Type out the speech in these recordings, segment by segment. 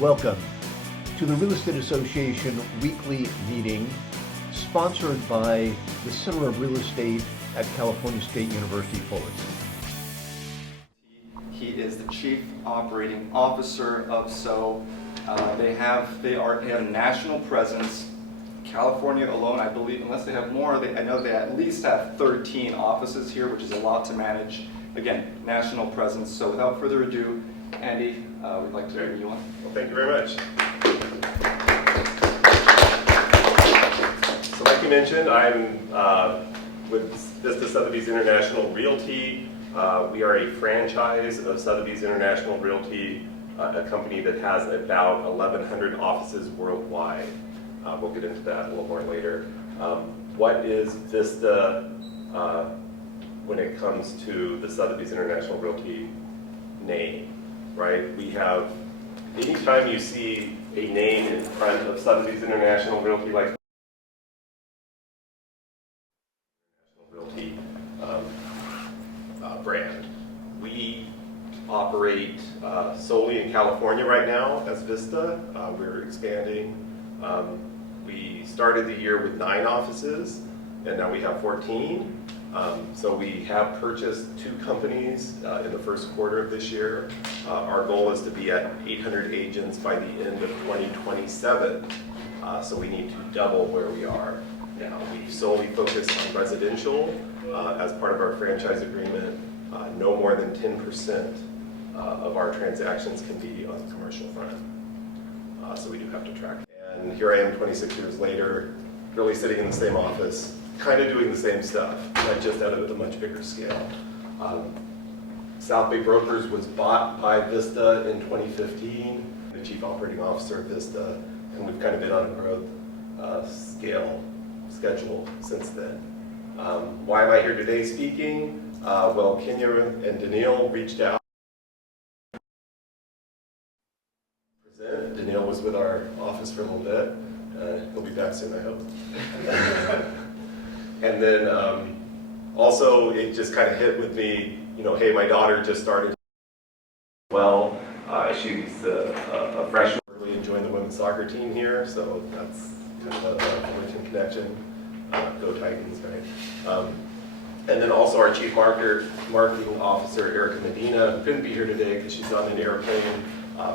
Welcome to the Real Estate Association weekly meeting sponsored by the Center of Real Estate at California State University, Fullerton. He is the Chief Operating Officer of SO. They have a national presence. California alone, I believe, unless they have more, I know they at least have 13 offices here, which is a lot to manage. Again, national presence. So without further ado, Andy, we'd like to bring you on. Well, thank you very much. So like you mentioned, I'm with Vista Sotheby's International Realty. We are a franchise of Sotheby's International Realty, a company that has about 1,100 offices worldwide. We'll get into that a little more later. What is Vista when it comes to the Sotheby's International Realty name, right? We have, anytime you see a name in front of Sotheby's International Realty, like Realty brand, we operate solely in California right now as Vista. We're expanding. We started the year with 9 offices, and now we have 14. So we have purchased 2 companies in the first quarter of this year. Our goal is to be at 800 agents by the end of 2027. So we need to double where we are now. We solely focus on residential as part of our franchise agreement. No more than 10% of our transactions can be on the commercial front. So we do have to track. And here I am 26 years later, really sitting in the same office, kind of doing the same stuff, but just at a much bigger scale. South Bay Brokers was bought by Vista in 2015, the Chief Operating Officer of Vista, and we've kind of been on a growth schedule since then. Why am I here today speaking? Well, Kenya and Daniil reached out. Daniil was with our office for a little bit. He'll be back soon, I hope. And then also it just kind of hit with me, you know, hey, my daughter just started. Well, she's a freshman. Really enjoying the women's soccer team here, so that's kind of a Fullerton connection. Go Titans, right? And then also our Chief Marketing Officer, Erica Medina, who couldn't be here today because she's on an airplane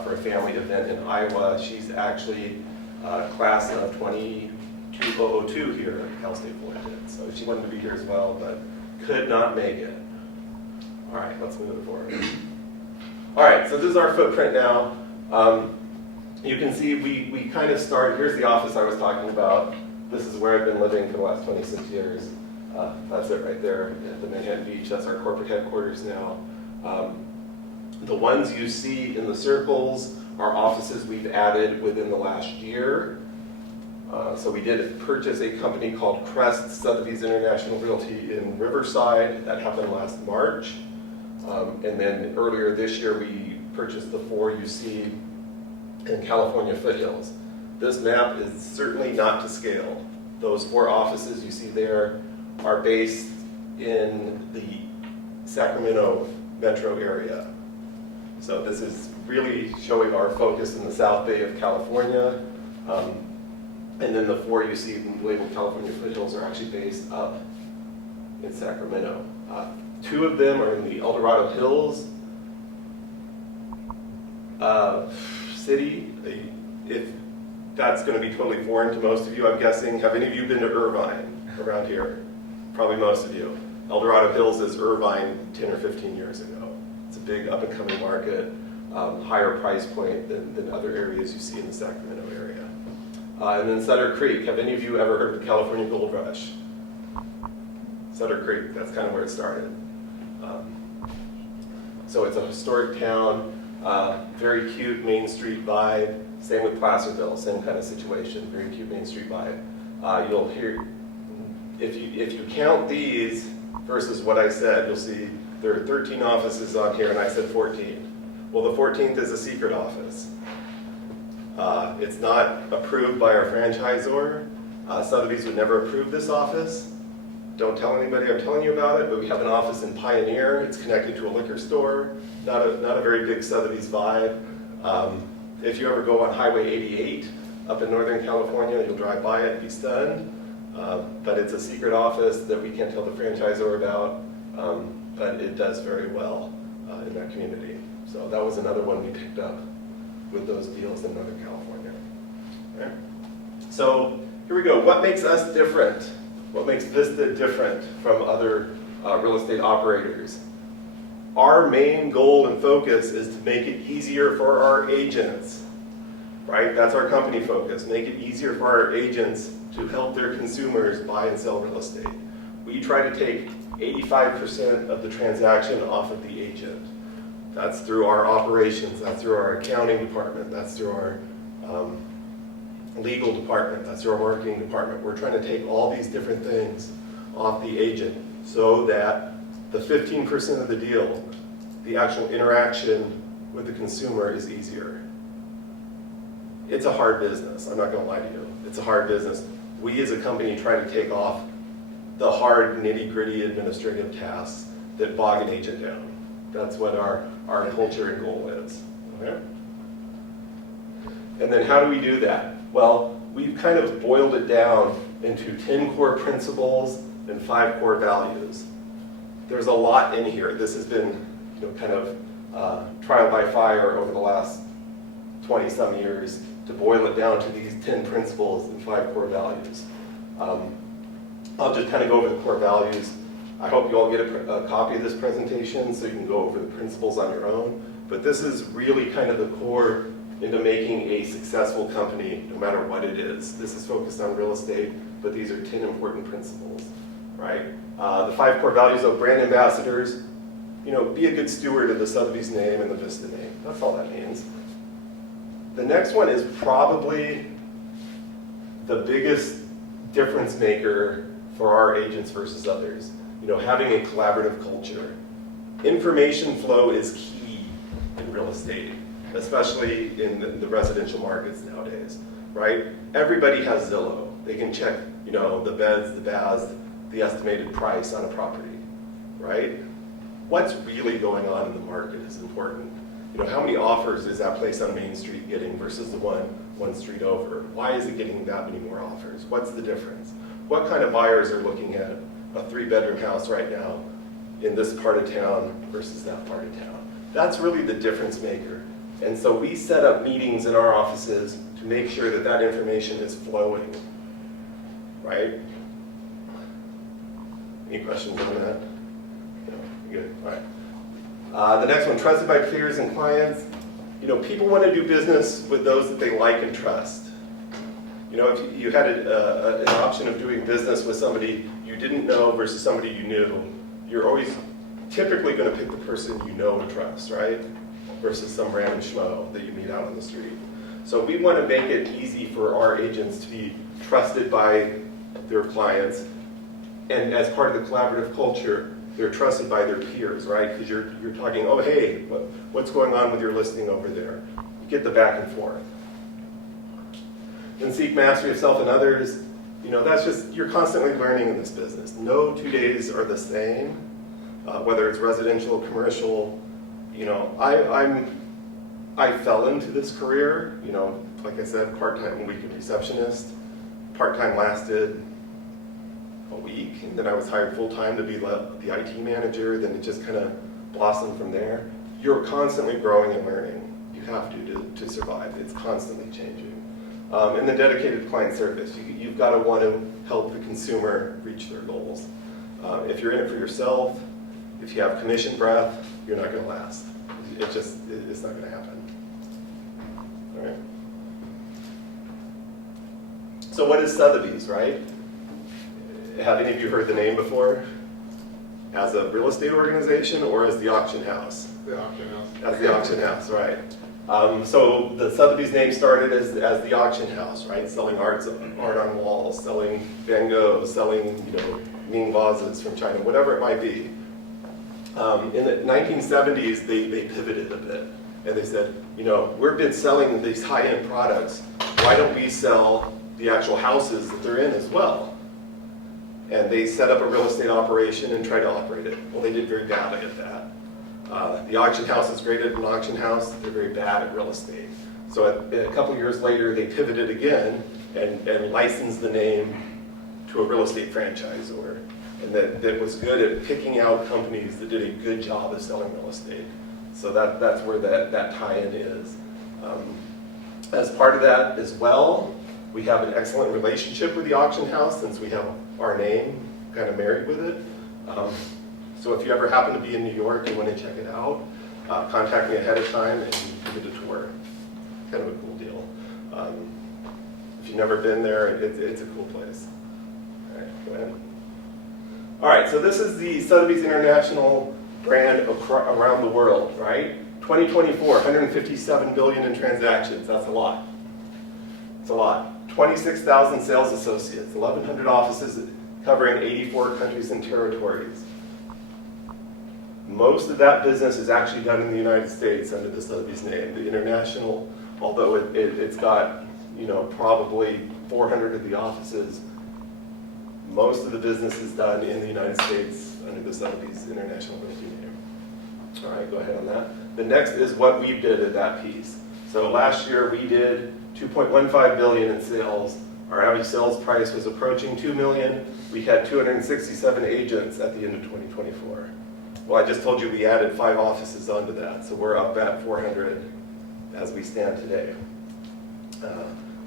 for a family event in Iowa. She's actually class of 22002 here at Cal State Fullerton. So she wanted to be here as well, but could not make it. All right, let's move it forward. All right, so this is our footprint now. You can see we kind of started, here's the office I was talking about. This is where I've been living for the last 26 years. That's it right there at the Manhattan Beach. That's our corporate headquarters now. The ones you see in the circles are offices we've added within the last year. So we did purchase a company called Crest Sotheby's International Realty in Riverside. That happened last March. And then earlier this year we purchased the 4 you see in California foothills. This map is certainly not to scale. Those 4 offices you see there are based in the Sacramento metro area. So this is really showing our focus in the South Bay of California. And then the 4 you see labeled California foothills are actually based up in Sacramento. 2 of them are in the El Dorado Hills city. If that's going to be totally foreign to most of you, I'm guessing. Have any of you been to Irvine around here? Probably most of you. El Dorado Hills is Irvine 10 or 15 years ago. It's a big up-and-coming market, higher price point than other areas you see in the Sacramento area. And then Sutter Creek. Have any of you ever heard of the California Gold Rush? Sutter Creek, that's kind of where it started. So it's a historic town, very cute Main Street vibe. Same with Placerville, same kind of situation, very cute Main Street vibe. You'll hear, if you count these versus what I said, you'll see there are 13 offices on here, and I said 14. Well, the 14th is a secret office. It's not approved by our franchisor. Sotheby's would never approve this office. Don't tell anybody I'm telling you about it, but we have an office in Pioneer. It's connected to a liquor store. Not a very big Sotheby's vibe. If you ever go on Highway 88 up in Northern California, you'll drive by it and be stunned. But it's a secret office that we can't tell the franchisor about, but it does very well in that community. So that was another one we picked up with those deals in Northern California. Okay. So here we go. What makes us different? What makes Vista different from other real estate operators? Our main goal and focus is to make it easier for our agents, right? That's our company focus. Make it easier for our agents to help their consumers buy and sell real estate. We try to take 85% of the transaction off of the agent. That's through our operations, that's through our accounting department, that's through our legal department, that's through our marketing department. We're trying to take all these different things off the agent so that the 15% of the deal, the actual interaction with the consumer is easier. It's a hard business, I'm not going to lie to you. It's a hard business. We as a company try to take off the hard nitty-gritty administrative tasks that bog an agent down. That's what our culture and goal is. Okay? And then how do we do that? Well, we've kind of boiled it down into 10 core principles and 5 core values. There's a lot in here. This has been kind of trial by fire over the last 20-some years to boil it down to these 10 principles and 5 core values. I'll just kind of go over the core values. I hope you all get a copy of this presentation so you can go over the principles on your own. But this is really kind of the core into making a successful company, no matter what it is. This is focused on real estate, but these are 10 important principles, right? The 5 core values of brand ambassadors, be a good steward of the Sotheby's name and the Vista name. That's all that means. The next one is probably the biggest difference maker for our agents versus others. Having a collaborative culture. Information flow is key in real estate, especially in the residential markets nowadays, right? Everybody has Zillow. They can check, the beds, the baths, the estimated price on a property, right? What's really going on in the market is important. How many offers is that place on Main Street getting versus the one street over? Why is it getting that many more offers? What's the difference? What kind of buyers are looking at a 3-bedroom house right now in this part of town versus that part of town? That's really the difference maker. And so we set up meetings in our offices to make sure that that information is flowing, right? Any questions on that? No? Good, all right. The next one, trusted by peers and clients. People want to do business with those that they like and trust. If you had an option of doing business with somebody you didn't know versus somebody you knew, you're always typically going to pick the person you know and trust, right? Versus some random schmo that you meet out on the street. So we want to make it easy for our agents to be trusted by their clients. And as part of the collaborative culture, they're trusted by their peers, right? Because you're talking, oh, hey, what's going on with your listing over there? You get the back and forth. And seek mastery of self and others. That's just, you're constantly learning in this business. No 2 days are the same, whether it's residential, commercial. I fell into this career, like I said, part-time weekend receptionist. Part-time lasted a week, and then I was hired full-time to be the IT manager, then it just kind of blossomed from there. You're constantly growing and learning. You have to survive. It's constantly changing. And then dedicated client service. You've got to want to help the consumer reach their goals. If you're in it for yourself, if you have commission breath, you're not going to last. It's not going to happen. All right. So what is Sotheby's, right? Have any of you heard the name before? As a real estate organization or as the auction house? The auction house. As the auction house, right. So the Sotheby's name started as the auction house, right? Selling art on walls, selling Van Gogh, selling Ming vases from China, whatever it might be. In the 1970s, they pivoted a bit, and they said, we've been selling these high-end products. Why don't we sell the actual houses that they're in as well? And they set up a real estate operation and tried to operate it. Well, they did very badly at that. The auction house is great at an auction house. They're very bad at real estate. So a couple years later, they pivoted again and licensed the name to a real estate franchisor. And that was good at picking out companies that did a good job of selling real estate. So that's where that tie-in is. As part of that as well, we have an excellent relationship with the auction house since we have our name kind of married with it. So if you ever happen to be in New York and want to check it out, contact me ahead of time and give it a tour. Kind of a cool deal. If you've never been there, it's a cool place. All right, go ahead. All right, so this is the Sotheby's International brand around the world, right? 2024, 157 billion in transactions. That's a lot. It's a lot. 26,000 sales associates, 1,100 offices covering 84 countries and territories. Most of that business is actually done in the United States under the Sotheby's name. The international, although it's got, probably 400 of the offices, most of the business is done in the United States under the Sotheby's International Realty name. All right, go ahead on that. The next is what we did at that piece. So last year we did 2.15 billion in sales. Our average sales price was approaching 2 million. We had 267 agents at the end of 2024. Well, I just told you we added 5 offices onto that, so we're up at 400 as we stand today.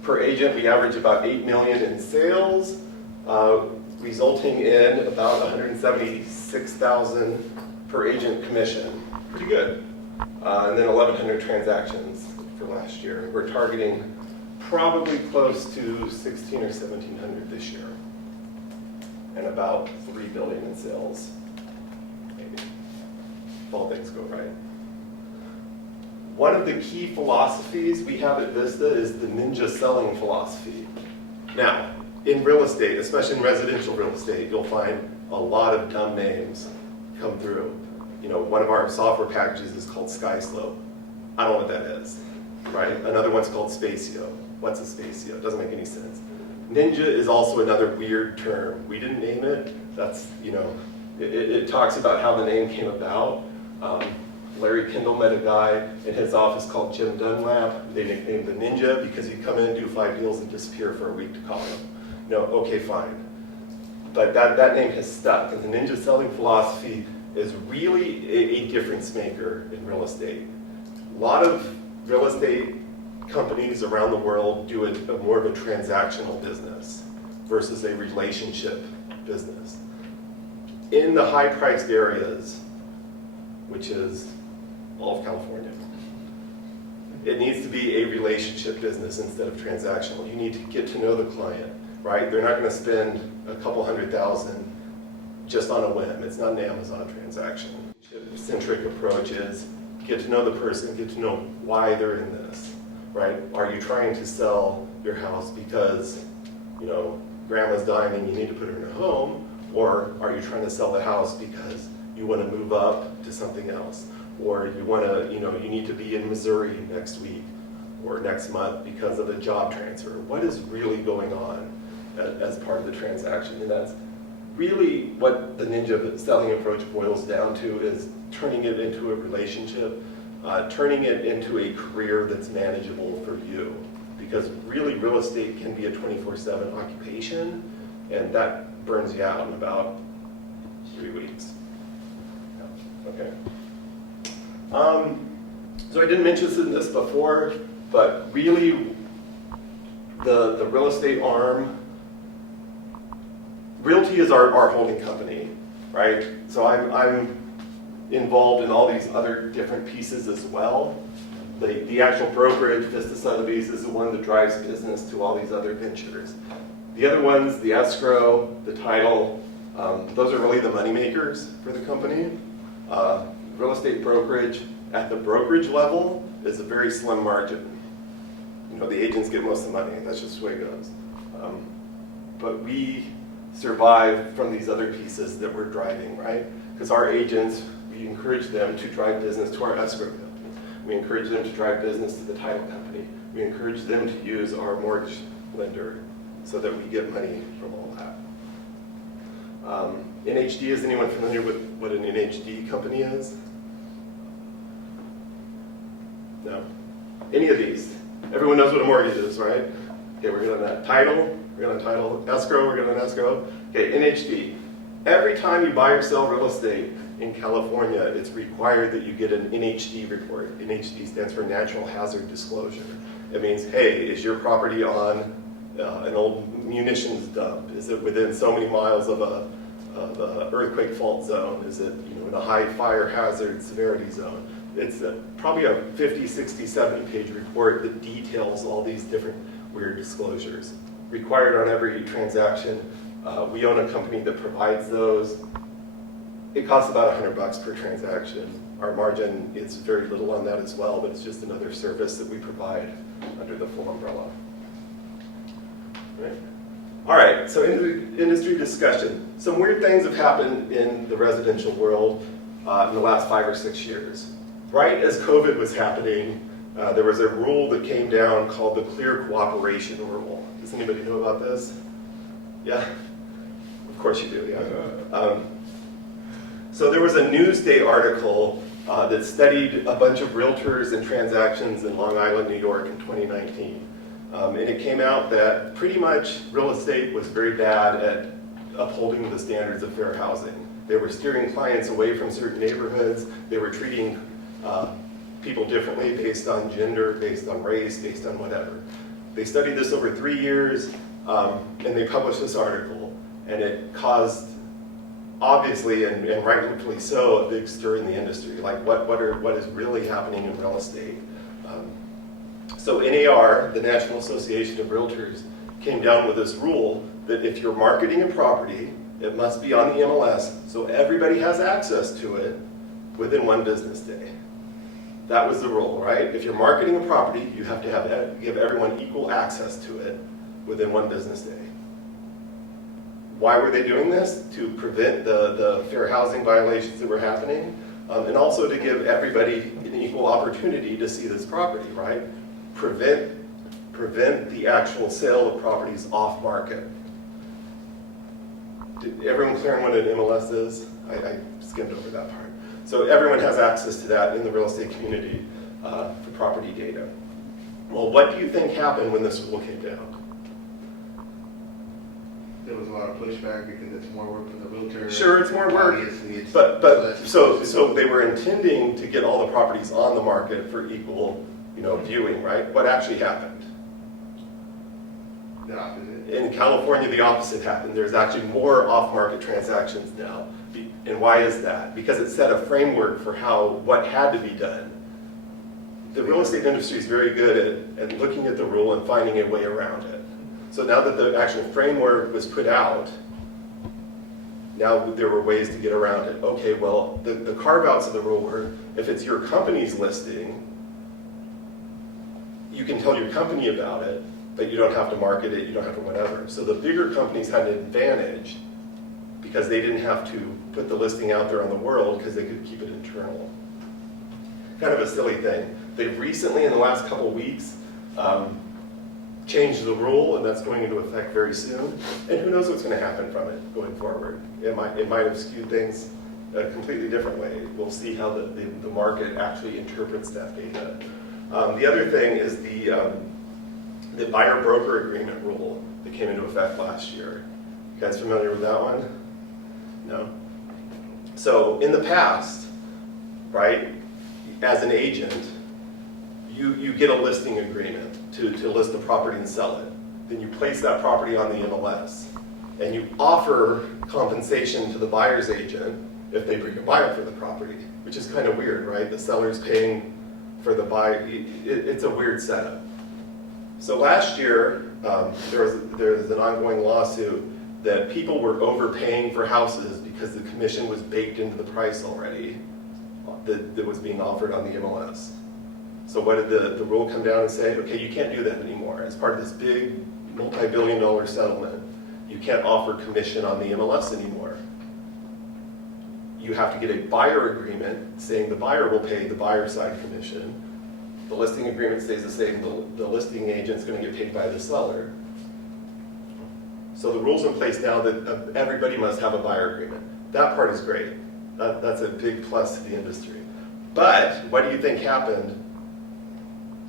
Per agent, we average about 8 million in sales, resulting in about 176,000 per agent commission. Pretty good. And then 1,100 transactions for last year. We're targeting probably close to 1,600 or 1,700 this year, and about 3 billion in sales, maybe, if all things go right. One of the key philosophies we have at Vista is the ninja selling philosophy. Now, in real estate, especially in residential real estate, you'll find a lot of dumb names come through. One of our software packages is called SkySlope. I don't know what that is, right? Another one's called Spacio. What's a Spacio? It doesn't make any sense. Ninja is also another weird term. We didn't name it. That's, it talks about how the name came about. Larry Kendall met a guy in his office called Jim Dunlap. They nicknamed the Ninja because he'd come in and do 5 deals and disappear for a week to call him. Okay, fine. But that name has stuck. And the Ninja selling philosophy is really a difference maker in real estate. A lot of real estate companies around the world do more of a transactional business versus a relationship business. In the high-priced areas, which is all of California, it needs to be a relationship business instead of transactional. You need to get to know the client, right? They're not going to spend a couple $100,000 just on a whim. It's not an Amazon transaction. Centric approach is get to know the person, get to know why they're in this, right? Are you trying to sell your house because, grandma's dying and you need to put her in a home, or are you trying to sell the house because you want to move up to something else, or you want to, you need to be in Missouri next week or next month because of a job transfer? What is really going on as part of the transaction? And that's really what the Ninja selling approach boils down to, is turning it into a relationship, turning it into a career that's manageable for you. Because really, real estate can be a 24/7 occupation, and that burns you out in about 3 weeks. Okay. So I didn't mention this before, but really, the real estate arm, Realty is our holding company, right? So I'm involved in all these other different pieces as well. The actual brokerage, Vista Sotheby's, is the one that drives business to all these other ventures. The other ones, the escrow, the title, those are really the money makers for the company. Real estate brokerage, at the brokerage level, is a very slim margin. The agents get most of the money. That's just the way it goes. But we survive from these other pieces that we're driving, right? Because our agents, we encourage them to drive business to our escrow company. We encourage them to drive business to the title company. We encourage them to use our mortgage lender so that we get money from all that. NHD, is anyone familiar with what an NHD company is? No. Any of these? Everyone knows what a mortgage is, right? Okay, we're good on that. Title, we're good on title. Escrow, we're good on escrow. Okay, NHD. Every time you buy or sell real estate in California, it's required that you get an NHD report. NHD stands for Natural Hazard Disclosure. It means, hey, is your property on an old munitions dump? Is it within so many miles of a earthquake fault zone? Is it in a high fire hazard severity zone? It's probably a 50, 60, 70 page report that details all these different weird disclosures. Required on every transaction. We own a company that provides those. It costs about $100 per transaction. Our margin is very little on that as well, but it's just another service that we provide under the full umbrella. Right. All right, so industry discussion. Some weird things have happened in the residential world in the last 5 or 6 years. Right as COVID was happening, there was a rule that came down called the Clear Cooperation Rule. Does anybody know about this? Yeah? Of course you do, yeah. So there was a Newsday article that studied a bunch of realtors and transactions in Long Island, New York in 2019. And it came out that pretty much real estate was very bad at upholding the standards of fair housing. They were steering clients away from certain neighborhoods. They were treating people differently based on gender, based on race, based on whatever. They studied this over 3 years, and they published this article, and it caused, obviously, and rightfully so, a big stir in the industry. Like, what is really happening in real estate? So NAR, the National Association of Realtors, came down with this rule that if you're marketing a property, it must be on the MLS, so everybody has access to it within 1 business day. That was the rule, right? If you're marketing a property, you have to give everyone equal access to it within 1 business day. Why were they doing this? To prevent the fair housing violations that were happening, and also to give everybody an equal opportunity to see this property, right? Prevent the actual sale of properties off market. Did everyone clear on what an MLS is? I skimmed over that part. So everyone has access to that in the real estate community for property data. Well, what do you think happened when this rule came down? There was a lot of pushback because it's more work for the realtor. Sure, it's more work. Obviously, it's But less so they were intending to get all the properties on the market for equal, viewing, right? What actually happened? the opposite. In California, the opposite happened. There's actually more off-market transactions now. And why is that? Because it set a framework for what had to be done. The real estate industry is very good at looking at the rule and finding a way around it. So now that the actual framework was put out, now there were ways to get around it. Okay, well, the carve-outs of the rule were, if it's your company's listing, you can tell your company about it, but you don't have to market it, you don't have to whatever. So the bigger companies had an advantage because they didn't have to put the listing out there on the world because they could keep it internal. Kind of a silly thing. They've recently, in the last couple of weeks, changed the rule, and that's going into effect very soon. And who knows what's going to happen from it going forward. It might have skewed things a completely different way. We'll see how the market actually interprets that data. The other thing is the buyer-broker agreement rule that came into effect last year. You guys familiar with that one? No? So in the past, right, as an agent, you get a listing agreement to list a property and sell it. Then you place that property on the MLS. And you offer compensation to the buyer's agent if they bring a buyer for the property, which is kind of weird, right? The seller's paying for the buyer. It's a weird setup. So last year, there was an ongoing lawsuit that people were overpaying for houses because the commission was baked into the price already that was being offered on the MLS. So what did the rule come down and say? Okay, you can't do that anymore. As part of this big multi-billion-dollar settlement, you can't offer commission on the MLS anymore. You have to get a buyer agreement saying the buyer will pay the buyer side commission. The listing agreement stays the same. The listing agent's going to get paid by the seller. So the rule's in place now that everybody must have a buyer agreement. That part is great. That's a big plus to the industry. But what do you think happened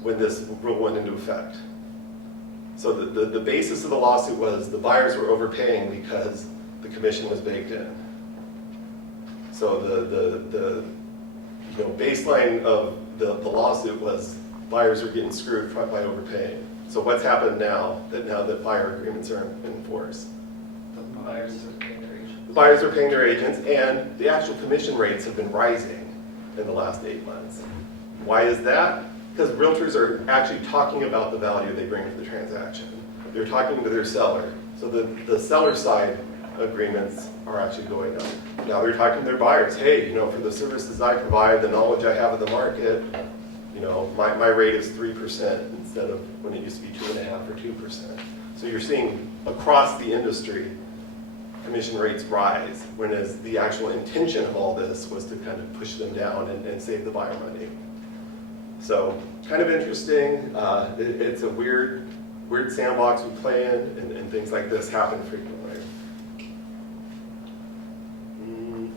when this rule went into effect. So the basis of the lawsuit was the buyers were overpaying because the commission was baked in. So the baseline of the lawsuit was buyers are getting screwed by overpaying. So what's happened now that buyer agreements are in force? The buyers are paying their agent. The buyers are paying their agents, and the actual commission rates have been rising in the last 8 months. Why is that? Because realtors are actually talking about the value they bring to the transaction. They're talking to their seller. So the seller side agreements are actually going up. Now they're talking to their buyers. Hey, for the services I provide, the knowledge I have of the market, my rate is 3% instead of when it used to be 2.5% or 2%. So you're seeing across the industry, commission rates rise, whereas the actual intention of all this was to kind of push them down and save the buyer money. So kind of interesting. It's a weird sandbox we play in, and things like this happen frequently.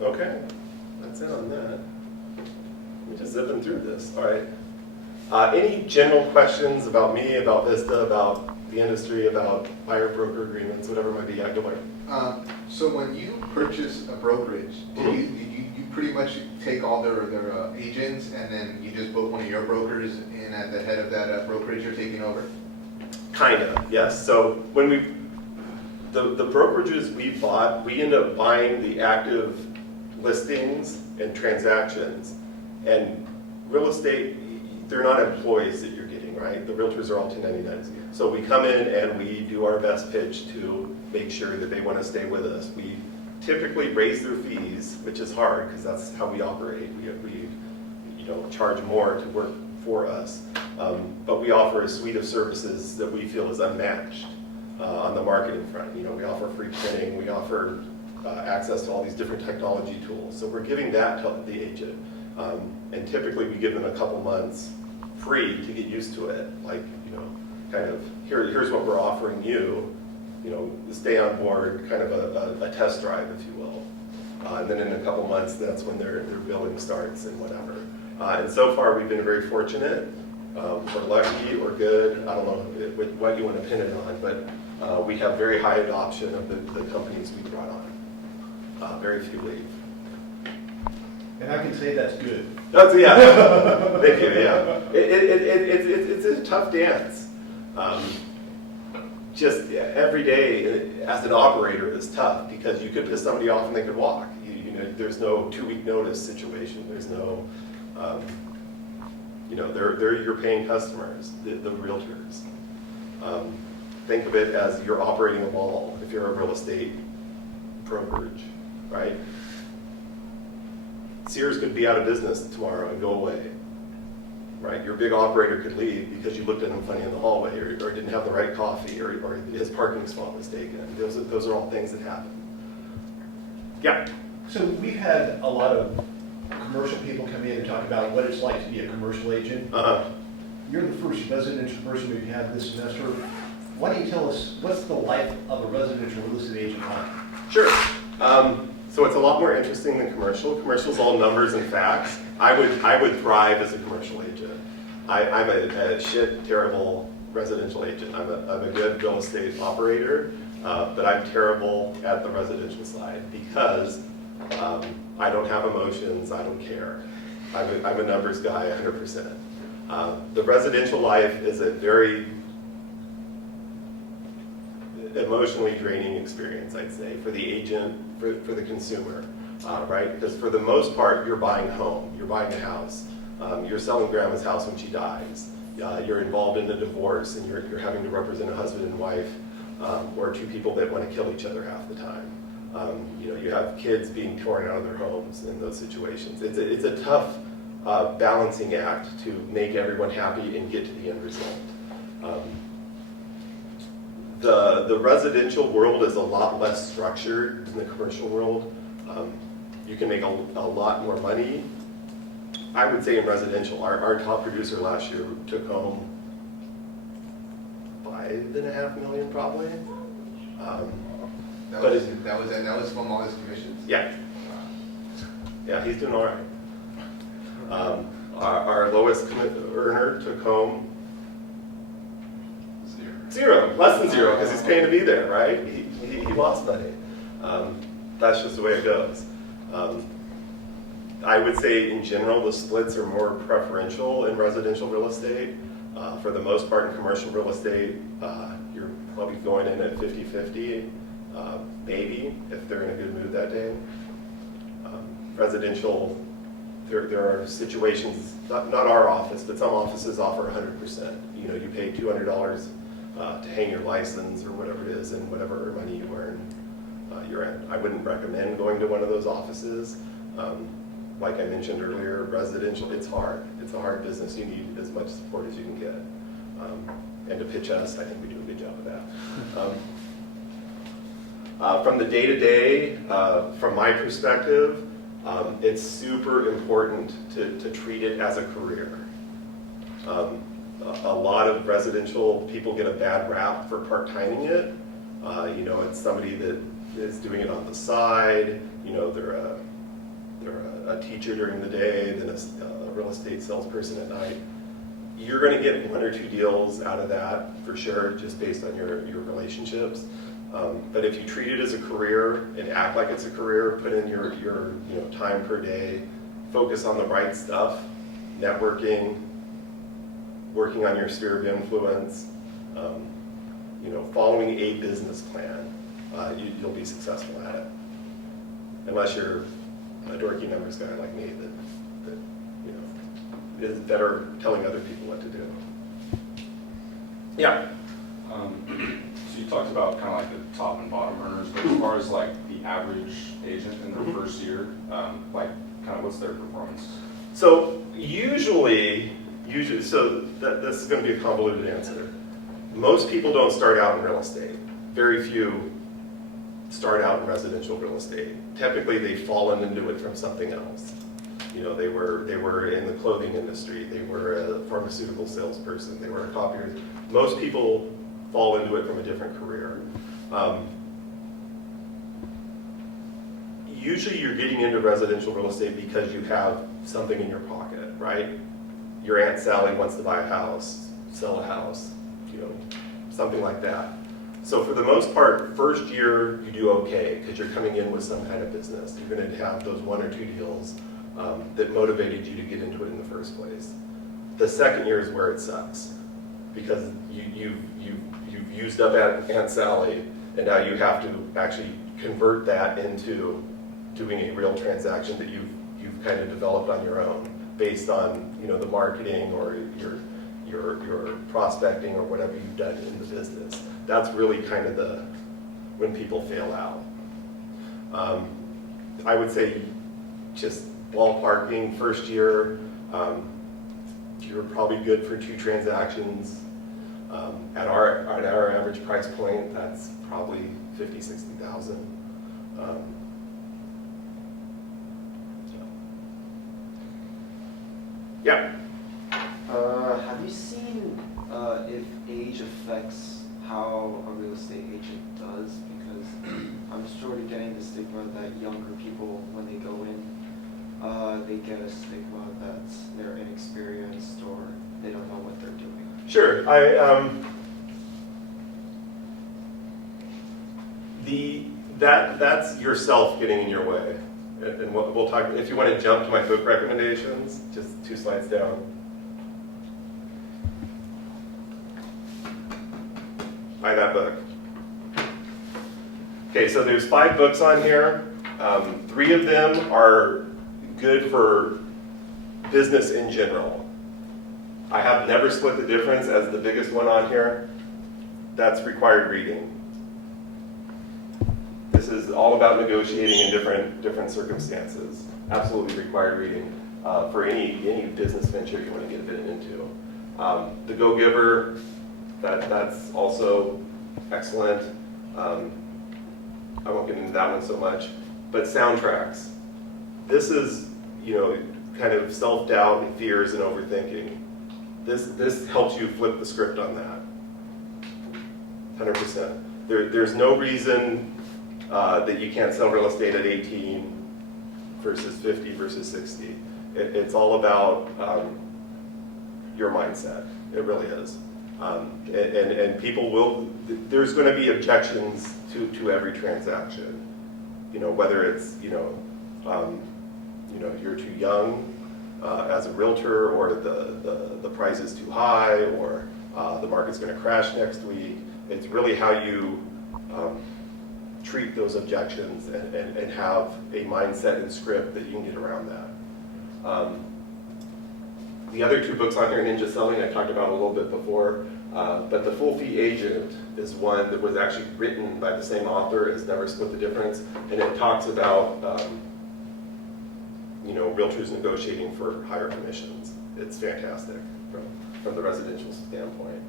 Okay, that's it on that. Let me just zipping through this. All right. Any general questions about me, about Vista, about the industry, about buyer-broker agreements, whatever it might be? Go ahead. So when you purchase a brokerage, do you pretty much take all their agents and then you just put one of your brokers in at the head of that brokerage you're taking over? Kind of, yes. So when the brokerages we bought, we end up buying the active listings and transactions. And real estate, they're not employees that you're getting, right? The realtors are all 1099s. So we come in and we do our best pitch to make sure that they want to stay with us. We typically raise their fees, which is hard because that's how we operate. We charge more to work for us. But we offer a suite of services that we feel is unmatched on the marketing front. We offer free printing, we offer access to all these different technology tools. So we're giving that to the agent. And typically we give them a couple months free to get used to it. Like, kind of, here's what we're offering you, stay on board, kind of a test drive, if you will. And then in a couple months, that's when their billing starts and whatever. And so far, we've been very fortunate. We're lucky or good. I don't know what you want to pin it on, but we have very high adoption of the companies we brought on. Very few leave. And I can say that's good. Yeah. Thank you. Yeah. It's a tough dance. Just every day as an operator is tough because you could piss somebody off and they could walk. There's no 2-week notice situation. There's no, they're your paying customers, the realtors. Think of it as you're operating a mall if you're a real estate brokerage, right? Sears could be out of business tomorrow and go away, right? Your big operator could leave because you looked at him funny in the hallway or didn't have the right coffee or his parking spot was taken. Those are all things that happen. Yeah? So we've had a lot of commercial people come in and talk about what it's like to be a commercial agent. You're the first residential person we've had this semester. Why don't you tell us, what's the life of a residential real estate agent like? Sure. So it's a lot more interesting than commercial. Commercial's all numbers and facts. I would thrive as a commercial agent. I'm a shit, terrible residential agent. I'm a good real estate operator, but I'm terrible at the residential side because I don't have emotions. I don't care. I'm a numbers guy 100%. The residential life is a very emotionally draining experience, I'd say, for the agent, for the consumer, right? Because for the most part, you're buying a home, you're buying a house, you're selling grandma's house when she dies, you're involved in a divorce, and you're having to represent a husband and wife, or two people that want to kill each other half the time. You have kids being torn out of their homes in those situations. It's a tough balancing act to make everyone happy and get to the end result. The residential world is a lot less structured than the commercial world. You can make a lot more money. I would say in residential, our top producer last year took home $5.5 million probably. That was from all his commissions. Yeah. Yeah, he's doing all right. Our lowest earner took home Zero, less than zero, because he's paying to be there, right? He lost money. That's just the way it goes. I would say in general, the splits are more preferential in residential real estate. For the most part in commercial real estate, you're probably going in at 50-50, maybe, if they're in a good mood that day. Residential, there are situations, not our office, but some offices offer 100%. You know, you pay $200 to hang your license or whatever it is, and whatever money you earn, you're in. I wouldn't recommend going to one of those offices. Like I mentioned earlier, residential, it's hard. It's a hard business. You need as much support as you can get. And to pitch us, I think we do a good job of that. From the day-to-day, from my perspective, it's super important to treat it as a career. A lot of residential people get a bad rap for part-timing it. You know, it's somebody that is doing it on the side. You know, they're a teacher during the day, then a real estate salesperson at night. You're going to get 1 or 2 deals out of that for sure, just based on your relationships. But if you treat it as a career and act like it's a career, put in your time per day, focus on the right stuff, networking, working on your sphere of influence, following a business plan, you'll be successful at it. Unless you're a dorky numbers guy like me that is better telling other people what to do. Yeah. So you talked about kind of like the top and bottom earners, but as far as like the average agent in their first year, like kind of what's their performance? So usually, so this is going to be a convoluted answer. Most people don't start out in real estate. Very few start out in residential real estate. Typically, they've fallen into it from something else. You know, they were in the clothing industry. They were a pharmaceutical salesperson. They were a copier. Most people fall into it from a different career. Usually, you're getting into residential real estate because you have something in your pocket, right? Your Aunt Sally wants to buy a house, sell a house, something like that. So for the most part, first year you do okay because you're coming in with some kind of business. You're going to have those 1 or 2 deals that motivated you to get into it in the first place. The second year is where it sucks because you've used up Aunt Sally, and now you have to actually convert that into doing a real transaction that you've kind of developed on your own based on the marketing or your prospecting or whatever you've done in the business. That's really kind of when people fail out. I would say just ballparking first year, you're probably good for 2 transactions. At our average price point, that's probably $50,000-$60,000. Yeah. Have you seen if age affects how a real estate agent does? Because I'm sort of getting the stigma that younger people, when they go in, they get a stigma that they're inexperienced or they don't know what they're doing. Sure. That's yourself getting in your way. And we'll talk, if you want to jump to my book recommendations, just 2 slides down. Buy that book. Okay, so there's 5 books on here. 3 of them are good for business in general. I have Never Split the Difference as the biggest one on here. That's required reading. This is all about negotiating in different circumstances. Absolutely required reading for any business venture you want to get a bit into. The Go-Giver, that's also excellent. I won't get into that one so much. But soundtracks. This is, kind of self-doubt and fears and overthinking. This helps you flip the script on that. 100%. There's no reason that you can't sell real estate at 18 versus 50 versus 60. It's all about your mindset. It really is. And people will, there's going to be objections to every transaction. Whether it's, you're too young as a realtor, or the price is too high, or the market's going to crash next week. It's really how you treat those objections and have a mindset and script that you can get around that. The other two books on here, Ninja Selling, I talked about a little bit before, but The Full Fee Agent is one that was actually written by the same author as Never Split the Difference, and it talks about realtors negotiating for higher commissions. It's fantastic from the residential standpoint.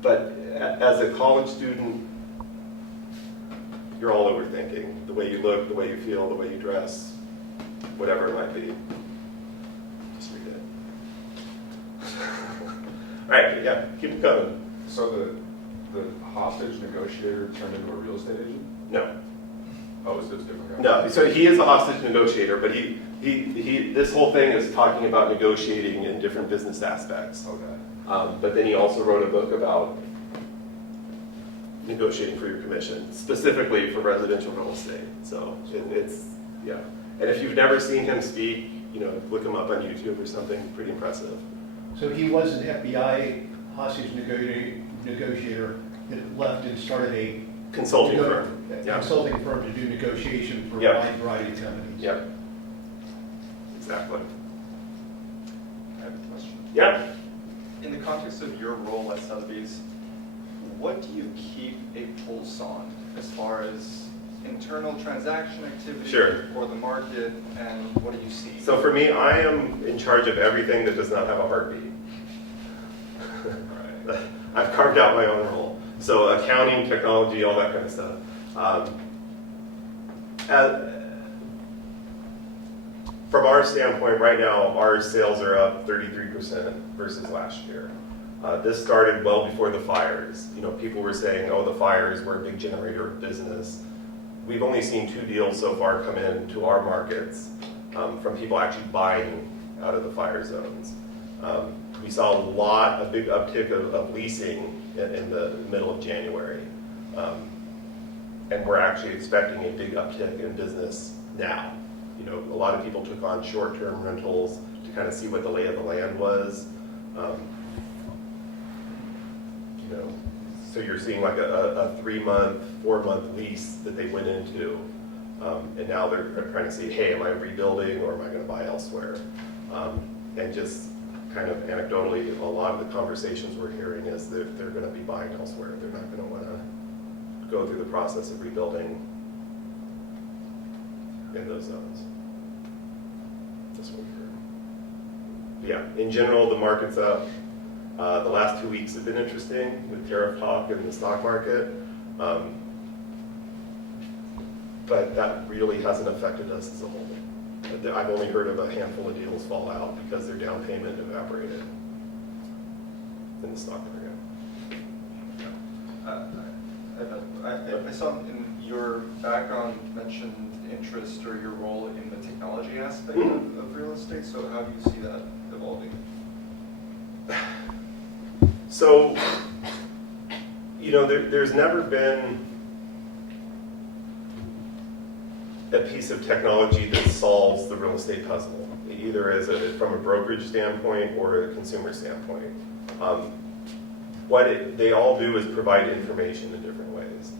But as a college student, you're all overthinking. The way you look, the way you feel, the way you dress, whatever it might be. Just read it. All right, yeah, keep it coming. So the hostage negotiator turned into a real estate agent? No. Oh, it's a different guy? No, so he is a hostage negotiator, but he this whole thing is talking about negotiating in different business aspects. Okay. But then he also wrote a book about negotiating for your commission, specifically for residential real estate. So it's, yeah. And if you've never seen him speak, look him up on YouTube or something, pretty impressive. So he was an FBI hostage negotiator that left and started a Consulting firm. Yeah. consulting firm to do negotiation for a Yep. wide variety of companies. Yep. Exactly. I have a question. Yeah. In the context of your role at Sotheby's, what do you keep a pulse on as far as internal transaction activity Sure. or the market, and what do you see? So for me, I am in charge of everything that does not have a heartbeat. Right. I've carved out my own role. So accounting, technology, all that kind of stuff. From our standpoint, right now, our sales are up 33% versus last year. This started well before the fires. People were saying, oh, the fires were a big generator of business. We've only seen 2 deals so far come into our markets from people actually buying out of the fire zones. We saw a big uptick of leasing in the middle of January. And we're actually expecting a big uptick in business now. A lot of people took on short-term rentals to kind of see what the lay of the land was. So you're seeing like a 3-month, 4-month lease that they went into. And now they're trying to see, hey, am I rebuilding or am I going to buy elsewhere? And just kind of anecdotally, a lot of the conversations we're hearing is that they're going to be buying elsewhere. They're not going to want to go through the process of rebuilding in those zones. That's what we heard. Yeah, in general, the market's up. The last 2 weeks have been interesting with tariff talk in the stock market. But that really hasn't affected us as a whole. I've only heard of a handful of deals fall out because their down payment evaporated in the stock market. I saw in your background mentioned interest or your role in the technology aspect of real estate. So how do you see that evolving? So, there's never been a piece of technology that solves the real estate puzzle, either from a brokerage standpoint or a consumer standpoint. What they all do is provide information in different ways.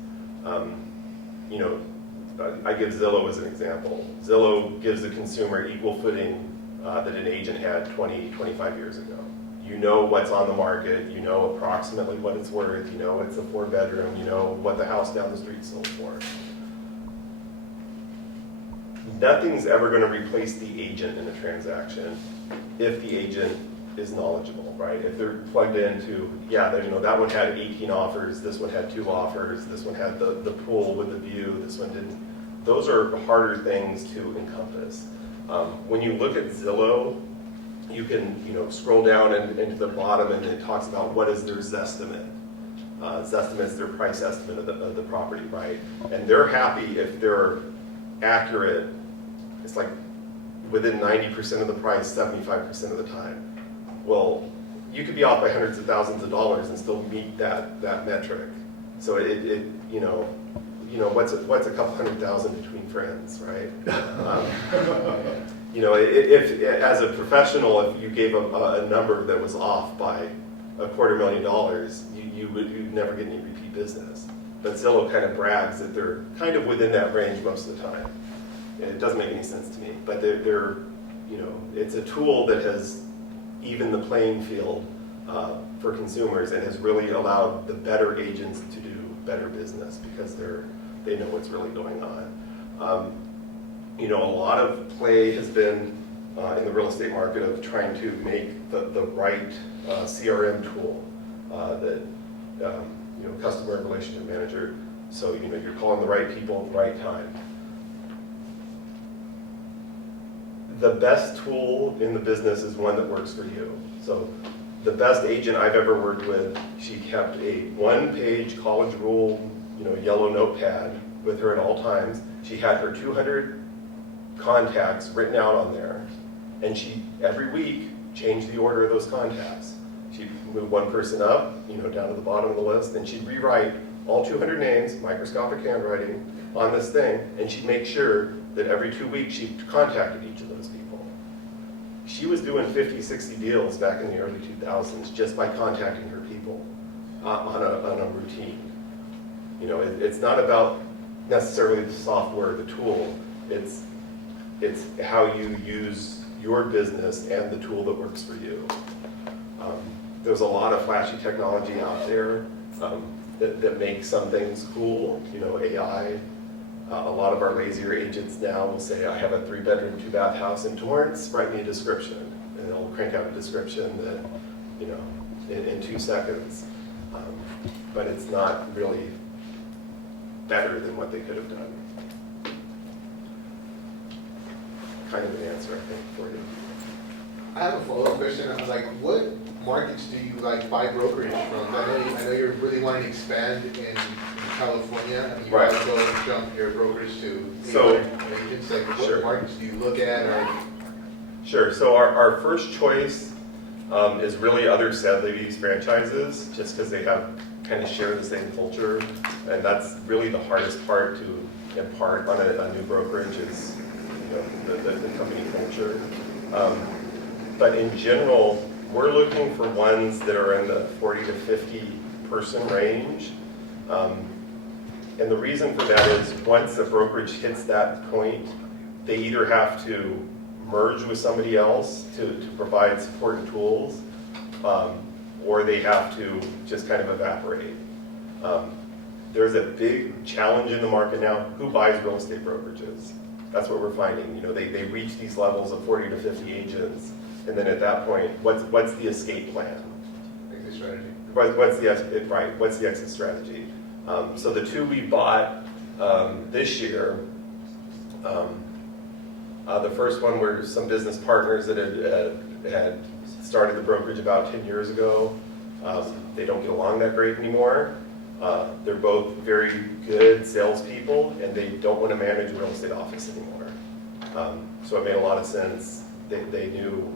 I give Zillow as an example. Zillow gives the consumer equal footing that an agent had 20, 25 years ago. You know what's on the market, you know approximately what it's worth, you know it's a 4-bedroom, you know what the house down the street sold for. Nothing's ever going to replace the agent in a transaction if the agent is knowledgeable, right? If they're plugged into, that one had 18 offers, this one had 2 offers, this one had the pool with the view, this one didn't. Those are harder things to encompass. When you look at Zillow, you can scroll down into the bottom and it talks about what is their Zestimate. Zestimate is their price estimate of the property, right? And they're happy if they're accurate. It's like within 90% of the price, 75% of the time. Well, you could be off by hundreds of thousands of dollars and still meet that metric. So what's a couple $100,000 between friends, right? If as a professional, if you gave a number that was off by $250,000, you'd never get any repeat business. But Zillow kind of brags that they're kind of within that range most of the time. And it doesn't make any sense to me, but it's a tool that has evened the playing field for consumers and has really allowed the better agents to do better business because they know what's really going on. A lot of play has been in the real estate market of trying to make the right CRM tool that customer relationship manager. So you're calling the right people at the right time. The best tool in the business is one that works for you. So the best agent I've ever worked with, she kept a one-page college rule, yellow notepad with her at all times. She had her 200 contacts written out on there, and she every week changed the order of those contacts. She'd move one person up, down to the bottom of the list, and she'd rewrite all 200 names, microscopic handwriting, on this thing, and she'd make sure that every 2 weeks she contacted each of those people. She was doing 50, 60 deals back in the early 2000s just by contacting her people on a routine. It's not about necessarily the software, the tool. It's how you use your business and the tool that works for you. There's a lot of flashy technology out there that makes some things cool. AI. A lot of our lazier agents now will say, I have a 3-bedroom, 2-bath house in Torrance, write me a description. And they'll crank out a description that, in 2 seconds. But it's not really better than what they could have done. Kind of an answer, I think, for you. I have a follow-up question. I'm like, what markets do you buy brokerage from? I know you're really wanting to expand in California. I mean, you Right. want to go and jump your brokerage to So- agents. What Sure. markets do you look at? Or Sure. So our first choice is really other Sotheby's franchises, just because they kind of share the same culture, and that's really the hardest part to impart on a new brokerage is the company culture. But in general, we're looking for ones that are in the 40 to 50 person range. And the reason for that is once a brokerage hits that point, they either have to merge with somebody else to provide support and tools, or they have to just kind of evaporate. There's a big challenge in the market now. Who buys real estate brokerages? That's what we're finding. They reach these levels of 40 to 50 agents, and then at that point, what's the escape plan? exit strategy? What's the exit strategy? So the 2 we bought this year, the first one were some business partners that had started the brokerage about 10 years ago. They don't get along that great anymore. They're both very good salespeople, and they don't want to manage a real estate office anymore. So it made a lot of sense. They knew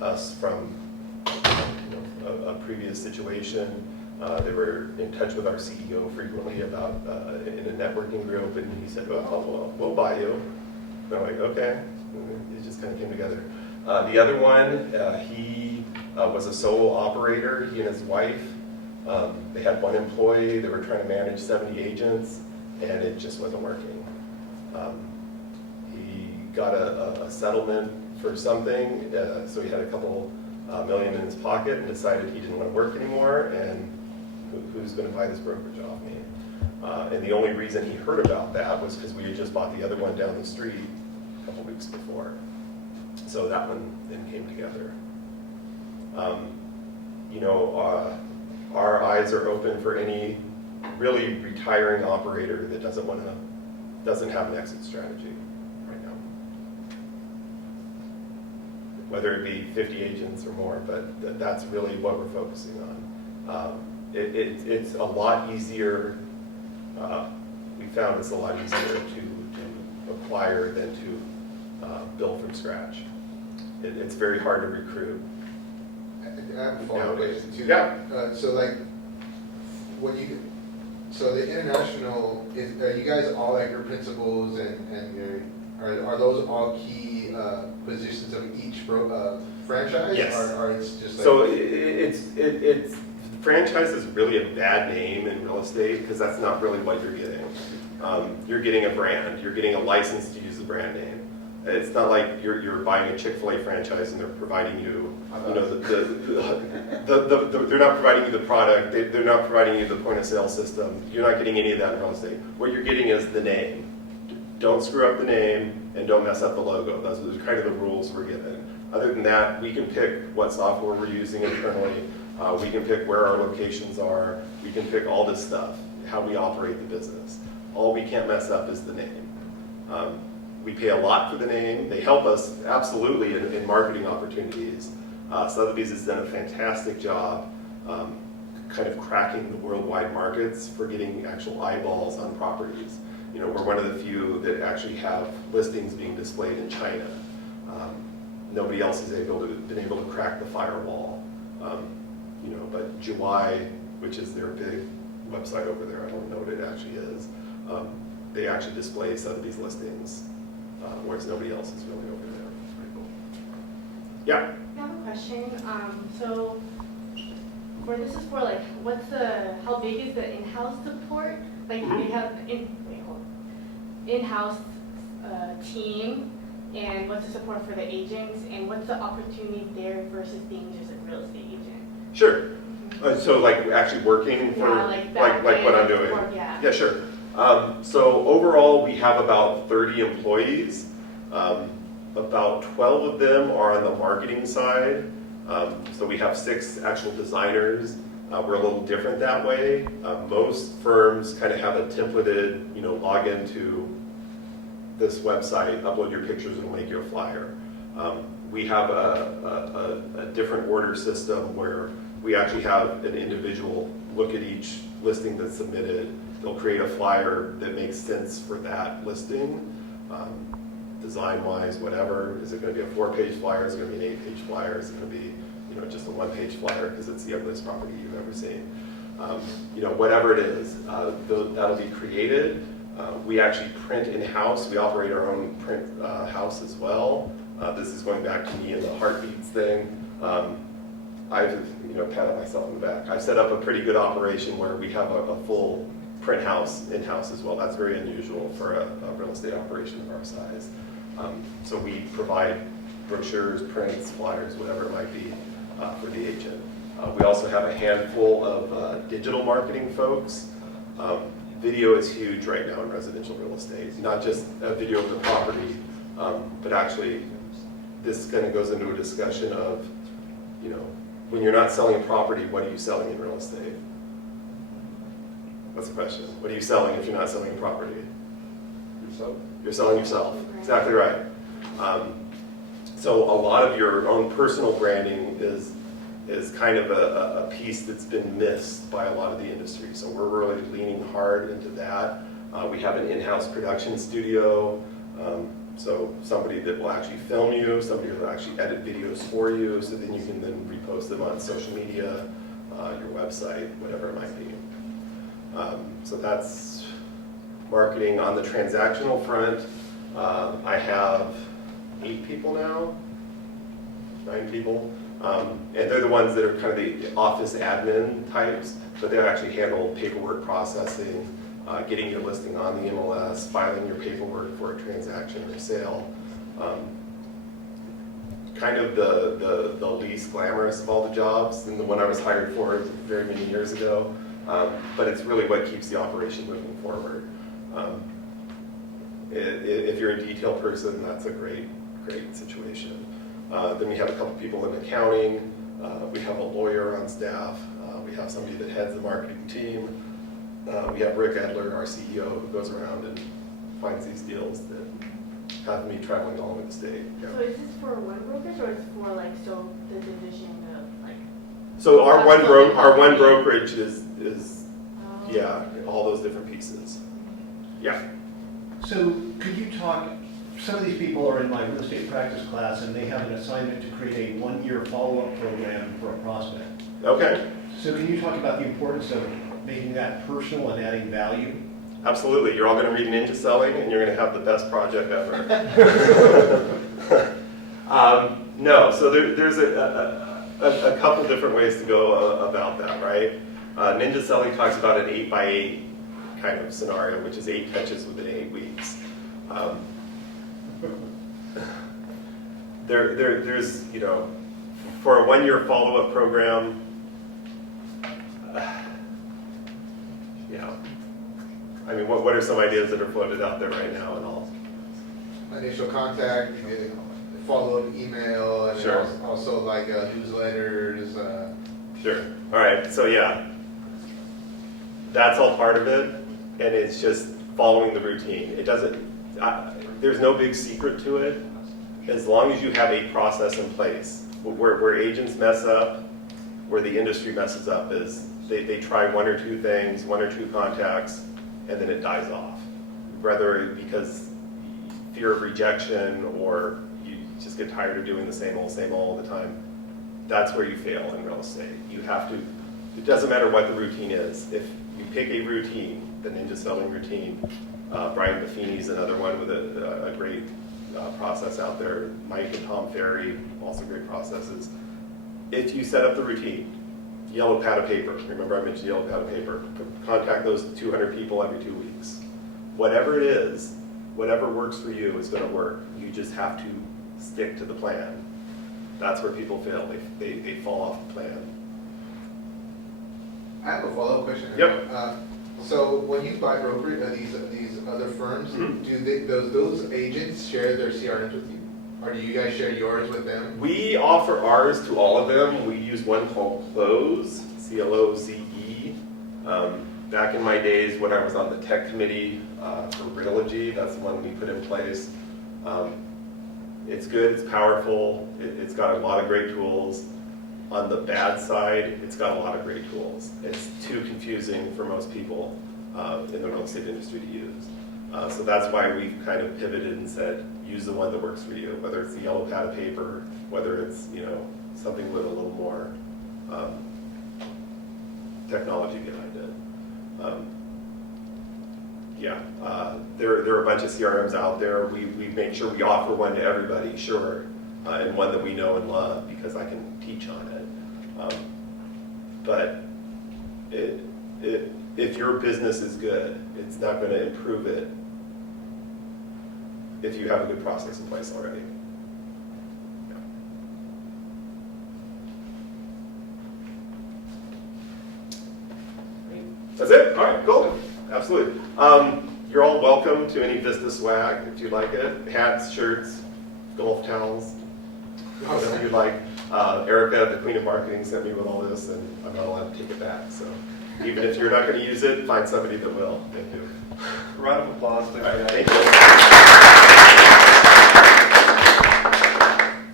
us from a previous situation. They were in touch with our CEO frequently about in a networking group, and he said, well, we'll buy you. And I'm like, okay. And it just kind of came together. The other one, he was a solo operator, he and his wife. They had one employee, they were trying to manage 70 agents, and it just wasn't working. He got a settlement for something, so he had a couple million in his pocket and decided he didn't want to work anymore, and who's going to buy this brokerage off me? And the only reason he heard about that was because we had just bought the other one down the street a couple weeks before. So that one then came together. Our eyes are open for any really retiring operator that doesn't have an exit strategy right now. Whether it be 50 agents or more, but that's really what we're focusing on. It's a lot easier. We found it's a lot easier to acquire than to build from scratch. It's very hard to recruit. I have a follow-up question too. Yeah. So like, so the international, are you guys all like your principals and your, are those all key positions of each franchise? Yes. Or it's just like. So it's franchise is really a bad name in real estate because that's not really what you're getting. You're getting a brand. You're getting a license to use the brand name. It's not like you're buying a Chick-fil-A franchise and they're providing you, they're not providing you the product. They're not providing you the point of sale system. You're not getting any of that in real estate. What you're getting is the name. Don't screw up the name and don't mess up the logo. Those are kind of the rules we're given. Other than that, we can pick what software we're using internally. We can pick where our locations are. We can pick all this stuff, how we operate the business. All we can't mess up is the name. We pay a lot for the name. They help us absolutely in marketing opportunities. Sotheby's has done a fantastic job kind of cracking the worldwide markets for getting actual eyeballs on properties. You know, we're one of the few that actually have listings being displayed in China. Nobody else has been able to crack the firewall. You know, but July, which is their big website over there, I don't know what it actually is. They actually display Sotheby's listings, whereas nobody else is really over there. It's pretty cool. Yeah. I have a question. So, this is for like, how big is the in-house support? Like, do you have in-house team, and what's the support for the agents, and what's the opportunity there versus being just a real estate agent? Sure. So like actually working for like what I'm doing. Support, yeah. Yeah, sure. So overall, we have about 30 employees. About 12 of them are on the marketing side. So we have 6 actual designers. We're a little different that way. Most firms kind of have a templated, log into this website, upload your pictures, and it'll make you a flyer. We have a different order system where we actually have an individual look at each listing that's submitted. They'll create a flyer that makes sense for that listing, design-wise, whatever. Is it going to be a 4-page flyer? Is it going to be an 8-page flyer? Is it going to be, just a 1-page flyer because it's the ugliest property you've ever seen? Whatever it is, that'll be created. We actually print in-house. We operate our own print house as well. This is going back to me and the heartbeats thing. I've patted myself on the back. I've set up a pretty good operation where we have a full print house in-house as well. That's very unusual for a real estate operation of our size. So we provide brochures, prints, flyers, whatever it might be for the agent. We also have a handful of digital marketing folks. Video is huge right now in residential real estate. Not just a video of the property, but actually this kind of goes into a discussion of, when you're not selling a property, what are you selling in real estate? What's the question? What are you selling if you're not selling a property? Yourself. You're selling yourself. Exactly right. So a lot of your own personal branding is kind of a piece that's been missed by a lot of the industry. So we're really leaning hard into that. We have an in-house production studio. So somebody that will actually film you, somebody who will actually edit videos for you, so then you can then repost them on social media, your website, whatever it might be. So that's marketing. On the transactional front, I have 8 people now, 9 people. And they're the ones that are kind of the office admin types, but they actually handle paperwork processing, getting your listing on the MLS, filing your paperwork for a transaction or sale. Kind of the least glamorous of all the jobs, and the one I was hired for very many years ago. But it's really what keeps the operation moving forward. If you're a detail person, that's a great situation. Then we have a couple people in accounting. We have a lawyer on staff. We have somebody that heads the marketing team. We have Rick Edler, our CEO, who goes around and finds these deals that have me traveling all over the state. Yeah. So is this for one brokerage, or is it for the division of So our one brokerage is yeah, all those different pieces. Yeah. So could you talk some of these people are in my real estate practice class, and they have an assignment to create a one-year follow-up program for a prospect. Okay, So can you talk about the importance of making that personal and adding value? absolutely. You're all going to read Ninja Selling, and you're going to have the best project ever. No, so there's a couple different ways to go about that, right? Ninja Selling talks about an 8x8 kind of scenario, which is 8 catches within 8 weeks. There's, you know, for a one-year follow-up program, yeah. I mean, what are some ideas that are floated out there right now and all? Initial contact, follow-up email, and Sure. also like newsletters. Sure. All right. So yeah, that's all part of it, and it's just following the routine. It doesn't. There's no big secret to it, as long as you have a process in place. Where agents mess up, where the industry messes up, is they try 1 or 2 things, 1 or 2 contacts, and then it dies off. Whether because fear of rejection or you just get tired of doing the same old all the time. That's where you fail in real estate. You have to, it doesn't matter what the routine is. If you pick a routine, the Ninja Selling routine, Brian Buffini's another one with a great process out there. Mike and Tom Ferry, also great processes. If you set up the routine, yellow pad of paper, remember I mentioned yellow pad of paper, contact those 200 people every 2 weeks. Whatever it is, whatever works for you is going to work. You just have to stick to the plan. That's where people fail. They fall off the plan. I have a follow-up question. Yep. So when you buy brokerage, these other firms, Mm-hmm. does those agents share their CRMs with you? Or do you guys share yours with them? We offer ours to all of them. We use one called Close, C-L-O-Z-E. Back in my days when I was on the tech committee for Realty, that's the one we put in place. It's good, it's powerful, it's got a lot of great tools. On the bad side, it's got a lot of great tools. It's too confusing for most people in the real estate industry to use. So that's why we've kind of pivoted and said, use the one that works for you, whether it's the yellow pad of paper, whether it's, you know, something with a little more technology behind it. There are a bunch of CRMs out there. We make sure we offer one to everybody, sure, and one that we know and love because I can teach on it. But if your business is good, it's not going to improve it if you have a good process in place already. That's it? All right, cool. Absolutely. You're all welcome to any Vista swag if you like it. Hats, shirts, golf towels, whatever you'd like. Erica, the Queen of Marketing, sent me with all this, and I'm not allowed to take it back. So even if you're not going to use it, find somebody that will. Thank you. Round of applause. All right, thank you.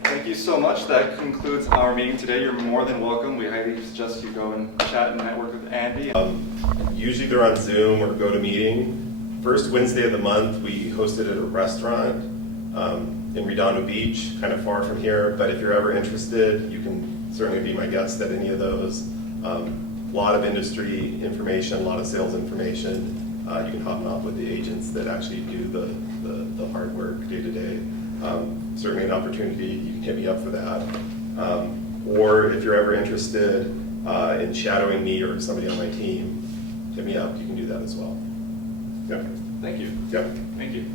Thank you so much. That concludes our meeting today. You're more than welcome. We highly suggest you go and chat and network with Andy. Usually they're on Zoom or GoToMeeting. First Wednesday of the month, we hosted at a restaurant in Redondo Beach, kind of far from here. But if you're ever interested, you can certainly be my guest at any of those. A lot of industry information, a lot of sales information. You can hop and hop with the agents that actually do the hard work day to day. Certainly an opportunity. You can hit me up for that. Or if you're ever interested in shadowing me or somebody on my team, hit me up. You can do that as well. Yeah. Thank you. Yeah. Thank you.